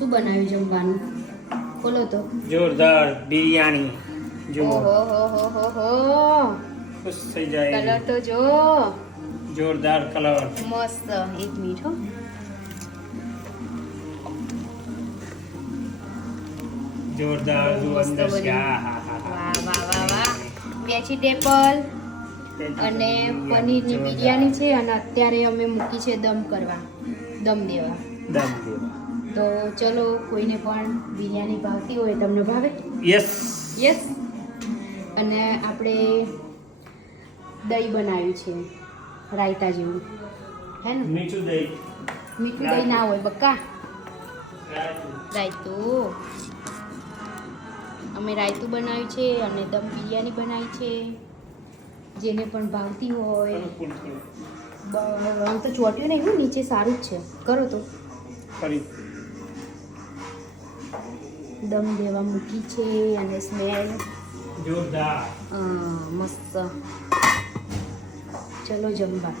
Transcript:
શું બનાવ્યું જમવાનું? બોલો તો. જોરદાર બિરયાની. જો ઓહો ખુશ થઈ જાય. કલર તો જો જોરદાર કલર. મસ્ત. એક મિનિટ હો. જોરદાર જો મસ્ત અંદર છે. બન્યું. હા હા હા વાહ વાહ વાહ વાહ. વેજીટેબલ અને પનીરની બિરયાની છે અને અત્યારે અમે મૂકી છે દમ કરવા, દમ દેવા. દમ દેવા. તો ચલો, કોઈને પણ બિરયાની ભાવતી હોય, તમને ભાવે? યસ. યસ. અને આપણે દહીં બનાવ્યું છે રાયતા જેવું, હે ને? મીઠું દહીં. મીઠું દહીં ના હોય બક્કા, રાયતું. અમે રાયતું બનાવ્યું છે અને દમ બિરયાની બનાવી છે. જેને પણ ભાવતી હોય. આમ તો ચોટ્યું નહીં હોય, નીચે સારું જ છે. કરો તો. ફરી દમ દેવા મૂકી છે અને સ્મેલ જોરદાર. મસ્ત. ચલો જમવા.